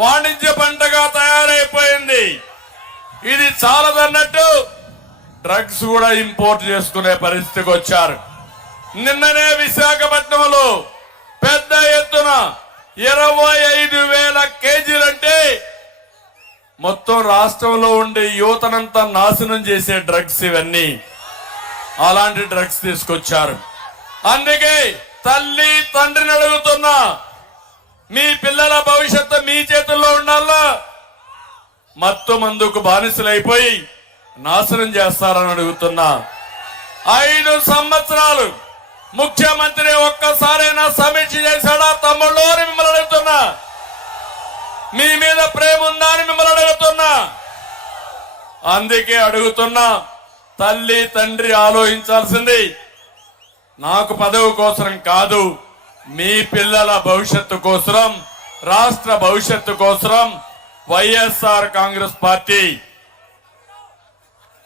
వాణిజ్య పంటగా తయారైపోయింది. ఇది చాలదన్నట్టు డ్రగ్స్ కూడా ఇంపోర్ట్ చేసుకునే పరిస్థితికి వచ్చారు. నిన్ననే విశాఖపట్నంలో పెద్ద ఎత్తున 25,000 కేజీలంటే మొత్తం రాష్ట్రంలో ఉండే యువతనంతా నాశనం చేసే డ్రగ్స్ ఇవన్నీ. అలాంటి డ్రగ్స్ తీసుకొచ్చారు. అందుకే తల్లి తండ్రిని అడుగుతున్నా, మీ పిల్లల భవిష్యత్తు మీ చేతుల్లో ఉండాలా? మత్తు మందుకు బానిసలైపోయి నాశనం చేస్తారని అడుగుతున్నా. 5 సంవత్సరాలు ముఖ్యమంత్రి ఒక్కసారైనా సమీక్ష చేశాడా తమ్ముళ్ళు అని మిమ్మల్ని అడుగుతున్నా. మీ మీద ప్రేమ ఉందా అని మిమ్మల్ని అడుగుతున్నా. అందుకే అడుగుతున్నా, తల్లి తండ్రి ఆలోచించాల్సింది నాకు పదవి కోసం కాదు, మీ పిల్లల భవిష్యత్తు కోసం, రాష్ట్ర భవిష్యత్తు కోసం వైఎస్ఆర్ కాంగ్రెస్ పార్టీ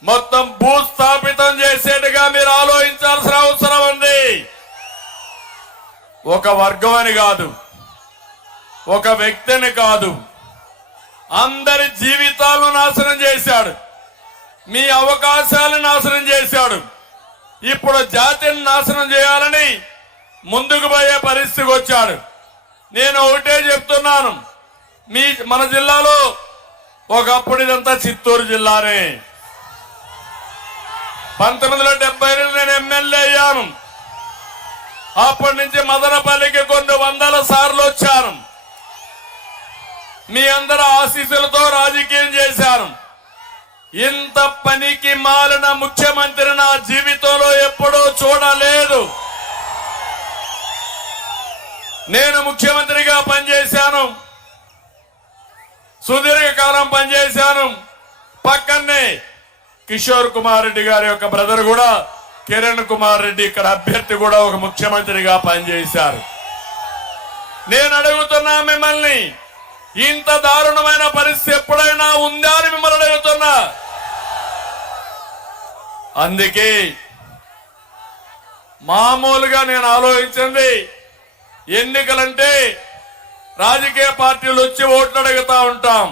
మొత్తం భూస్థాపితం చేసేట్టుగా మీరు ఆలోచించాల్సిన అవసరం ఉంది. ఒక వర్గం అని కాదు, ఒక వ్యక్తిని కాదు, అందరి జీవితాలను నాశనం చేశాడు. మీ అవకాశాలను నాశనం చేశాడు. ఇప్పుడు జాతిని నాశనం చేయాలని ముందుకు పోయే పరిస్థితికి వచ్చాడు. నేను ఒకటే చెప్తున్నాను, మన జిల్లాలో ఒకప్పుడు ఇదంతా చిత్తూరు జిల్లానే. 1970 నేను ఎమ్మెల్యే అయ్యాను. అప్పటి నుంచి మదనపల్లికి కొన్ని 100 సార్లు వచ్చాను. మీ అందరి ఆశీస్సులతో రాజకీయం చేశాను. ఇంత పనికి మాలిన ముఖ్యమంత్రి నా జీవితంలో ఎప్పుడూ చూడలేదు. నేను ముఖ్యమంత్రిగా పనిచేశాను, సుదీర్ఘకాలం పనిచేశాను. పక్కనే కిషోర్ కుమార్ రెడ్డి గారి యొక్క బ్రదర్ కూడా కిరణ్ కుమార్ రెడ్డి ఇక్కడ అభ్యర్థి కూడా ఒక ముఖ్యమంత్రిగా పనిచేశారు. నేను అడుగుతున్నా మిమ్మల్ని, ఇంత దారుణమైన పరిస్థితి ఎప్పుడైనా ఉందా అని మిమ్మల్ని అడుగుతున్నా. అందుకే మామూలుగా నేను ఆలోచించింది, ఎన్నికలంటే రాజకీయ పార్టీలు వచ్చి ఓట్లు అడుగుతా ఉంటాం.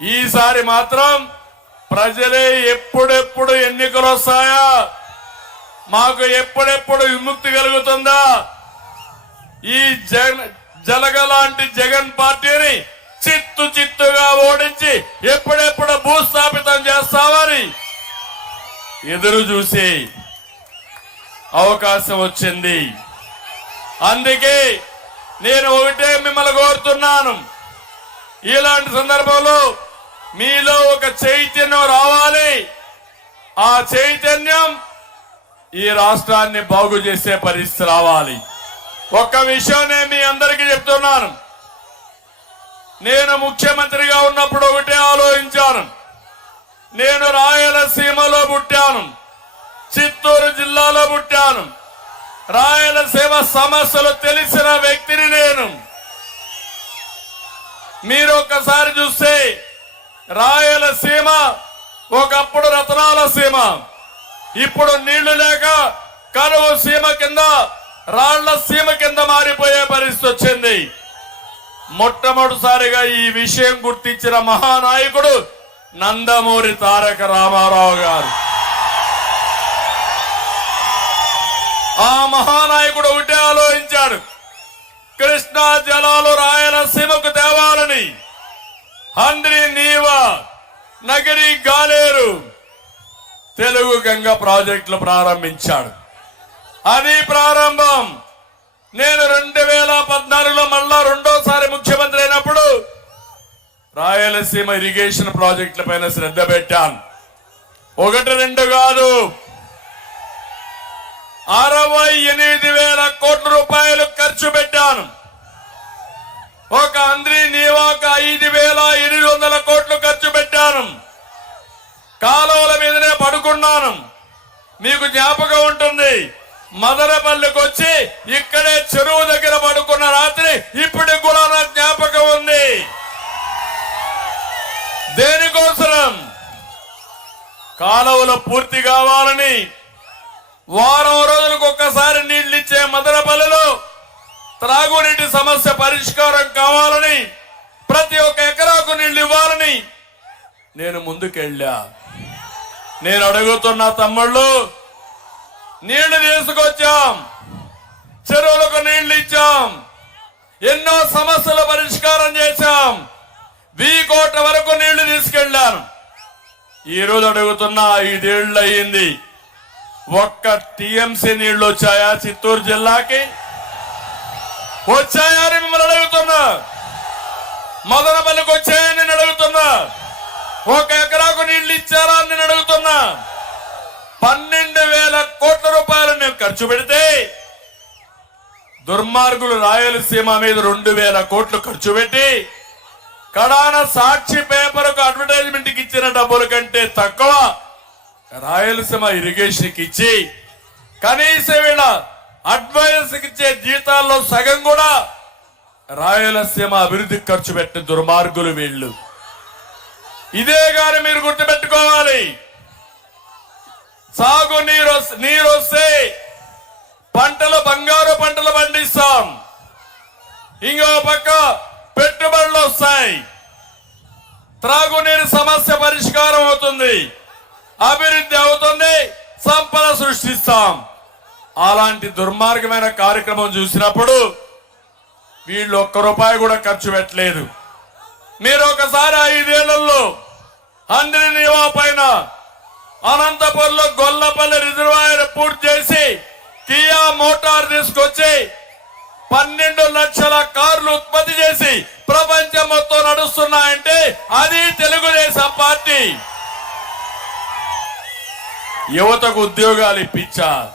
ఈసారి మాత్రం ప్రజలే ఎప్పుడెప్పుడు ఎన్నికలు వస్తాయా, మాకు ఎప్పుడెప్పుడు విముక్తి కలుగుతుందా, ఈ జలగలాంటి జగన్ పార్టీని చిత్తుగా ఓడించి ఎప్పుడెప్పుడు భూస్థాపితం చేస్తామని ఎదురు చూసి అవకాశం వచ్చింది. అందుకే నేను ఒకటే మిమ్మల్ని కోరుతున్నాను, ఇలాంటి సందర్భంలో మీలో ఒక చైతన్యం రావాలి. ఆ చైతన్యం ఈ రాష్ట్రాన్ని బాగు చేసే పరిస్థితి రావాలి. ఒక్క విషయం నేను మీ అందరికీ చెప్తున్నాను, నేను ముఖ్యమంత్రిగా ఉన్నప్పుడు ఒకటే ఆలోచించాను. నేను రాయలసీమలో పుట్టాను, చిత్తూరు జిల్లాలో పుట్టాను. రాయలసీమ సమస్యలు తెలిసిన వ్యక్తిని నేను. మీరు ఒక్కసారి చూస్తే రాయలసీమ ఒకప్పుడు రతనాల సీమ, ఇప్పుడు నీళ్లు లేక కరువు సీమ కింద, రాళ్ల సీమ కింద మారిపోయే పరిస్థితి వచ్చింది. మొట్టమొదటిసారిగా ఈ విషయం గుర్తించిన మహానాయకుడు నందమూరి తారక రామారావు గారు. ఆ మహానాయకుడు ఒకటే ఆలోచించాడు, కృష్ణా జలాలు రాయలసీమకు తేవాలని. హంద్రి నీవా, నగరి గాలేరు తెలుగు గంగ ప్రాజెక్టులు ప్రారంభించాడు. అది ప్రారంభం. నేను 2014లో మళ్ళా రెండోసారి ముఖ్యమంత్రి అయినప్పుడు రాయలసీమ ఇరిగేషన్ ప్రాజెక్టుల పైన శ్రద్ధ పెట్టాను. 1, 2 కాదు, 68,000 కోట్ల రూపాయలు ఖర్చు పెట్టాను. ఒక హంద్రి నీవాక 5,800 కోట్లు ఖర్చు పెట్టాను. కాలువల మీదనే పడుకున్నాను. మీకు జ్ఞాపకం ఉంటుంది, మదనపల్లికి వచ్చి ఇక్కడే చెరువు దగ్గర పడుకున్న రాత్రి ఇప్పటికి కూడా నాకు జ్ఞాపకం ఉంది. దేనికోసం? కాలువలు పూర్తి కావాలని, వారం రోజులకు ఒక్కసారి నీళ్లు ఇచ్చే మదనపల్లిలో త్రాగునీటి సమస్య పరిష్కారం కావాలని ప్రతి ఒక్క నేను ముందుకెళ్ళా. నేను అడుగుతున్న తమ్ముళ్ళు, నీళ్లు తీసుకొచ్చాం, చెరువులకు నీళ్లు ఇచ్చాం, ఎన్నో సమస్యల పరిష్కారం చేశాం, 1000 కోట్ల వరకు నీళ్లు తీసుకెళ్లాను. ఈ రోజు అడుగుతున్నా, 5 ఏళ్ళు అయ్యింది, ఒక్క టీఎంసీ నీళ్లు వచ్చాయా చిత్తూరు జిల్లాకి? వచ్చాయా అని మిమ్మల్ని అడుగుతున్నా. మదనపల్లికి వచ్చాయని నేను అడుగుతున్నా. 1 ఎకరాకు నీళ్లు ఇచ్చారా అని నేను అడుగుతున్నా. 12,000 కోట్ల రూపాయలు నేను ఖర్చు పెడితే దుర్మార్గులు రాయలసీమ మీద 2,000 కోట్లు ఖర్చు పెట్టి కడాన సాక్షి పేపర్కు అడ్వర్టైజ్మెంట్ కి ఇచ్చిన డబ్బుల కంటే తక్కువ రాయలసీమ ఇరిగేషన్ కి ఇచ్చి కనీసం వీళ్ళ అడ్వైజర్స్ ఇచ్చే జీతాల్లో సగం కూడా రాయలసీమ అభివృద్ధికి ఖర్చు పెట్టిన దుర్మార్గులు వీళ్ళు. ఇదే గాని మీరు గుర్తుపెట్టుకోవాలి. సాగు నీరు వస్తే పంటలు బంగారు పంటలు పండిస్తాం. ఇంకో పక్క పెట్టుబడులు వస్తాయి, త్రాగునీరు సమస్య పరిష్కారం అవుతుంది, అభివృద్ధి అవుతుంది, సంపద సృష్టిస్తాం. అలాంటి దుర్మార్గమైన కార్యక్రమం చూసినప్పుడు వీళ్ళు 1 రూపాయి కూడా ఖర్చు పెట్టలేదు. మీరు ఒకసారి 5 ఏళ్లలో హంద్రి నీవా పైన అనంతపురంలో గొల్లపల్లి రిజర్వాయర్ పూర్తి చేసి కియా మోటార్ తీసుకొచ్చి 12 లక్షల కార్లు ఉత్పత్తి చేసి ప్రపంచం మొత్తం నడుస్తున్నాయంటే అది తెలుగుదేశం పార్టీ. యువతకు ఉద్యోగాలు ఇప్పించారు,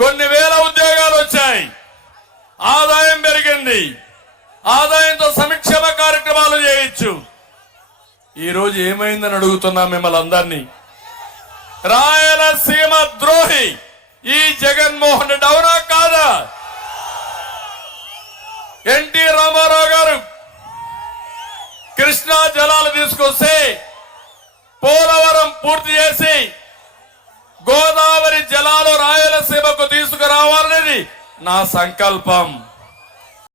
కొన్ని వేల ఉద్యోగాలు వచ్చాయి, ఆదాయం పెరిగింది, ఆదాయంతో సంక్షేమ కార్యక్రమాలు చేయొచ్చు. ఈ రోజు ఏమైందని అడుగుతున్నా మిమ్మల్ని అందరినీ. రాయలసీమ ద్రోహి ఈ జగన్మోహన్ రెడ్డి అవునా కాదా? ఎన్టీ రామారావు గారు కృష్ణా జలాలు తీసుకొస్తే పోలవరం పూర్తి చేసి గోదావరి జలాలు రాయలసీమకు తీసుకురావాలనేది నా సంకల్పం.